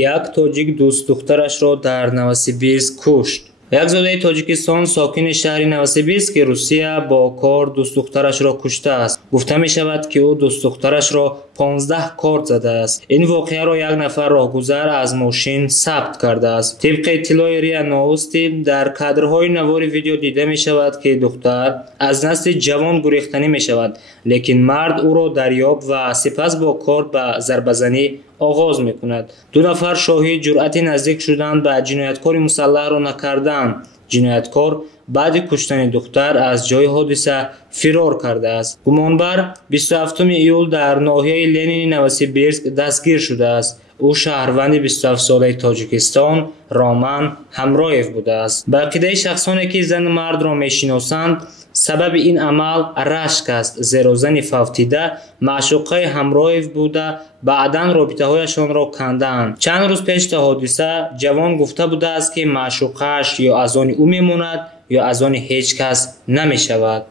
یک تاجیک دوست دخترش را در نوسیبیرسک کشت. یک زاده تاجیکستان ساکن شهر نوسیبیرسک روسیه با کار دوست دخترش را کشته است. گفته می شود که او دوست دخترش را 15 کارت زده است. این واقعه را یک نفر راهگذر از ماشین ثبت کرده است. طبق اطلاع ریا نوستی در کادرهای نوار ویدیو دیده می شود که دختر از نسل جوان گریختنی می شود، لیکن مرد او را دریافت و سپس با کارت به ضربه‌زنی آغاز می کند. دو نفر شاهد جرأت نزدیک شدند به جنایتکار مسلح را نکردند. جنایتکار بعد کشتن دختر از جای حادثه فرار کرده است. گمانبر 27 ایول در ناحیه لنین نوسیبیرسک دستگیر شده است. او شهروند 27 ساله تاجیکستان رامان همرایف بوده است. به عقیده شخصانی که زن مرد را میشناسند، سبب این عمل رشک است، زیرا زن فوتیده معشوقه همرایف بوده، بعداً رابطه هایشان را کندند. چند روز پیش حادثه جوان گفته بوده است که معشوقه‌اش یا از آن او میماند یا از آن هیچ کس نمی شود.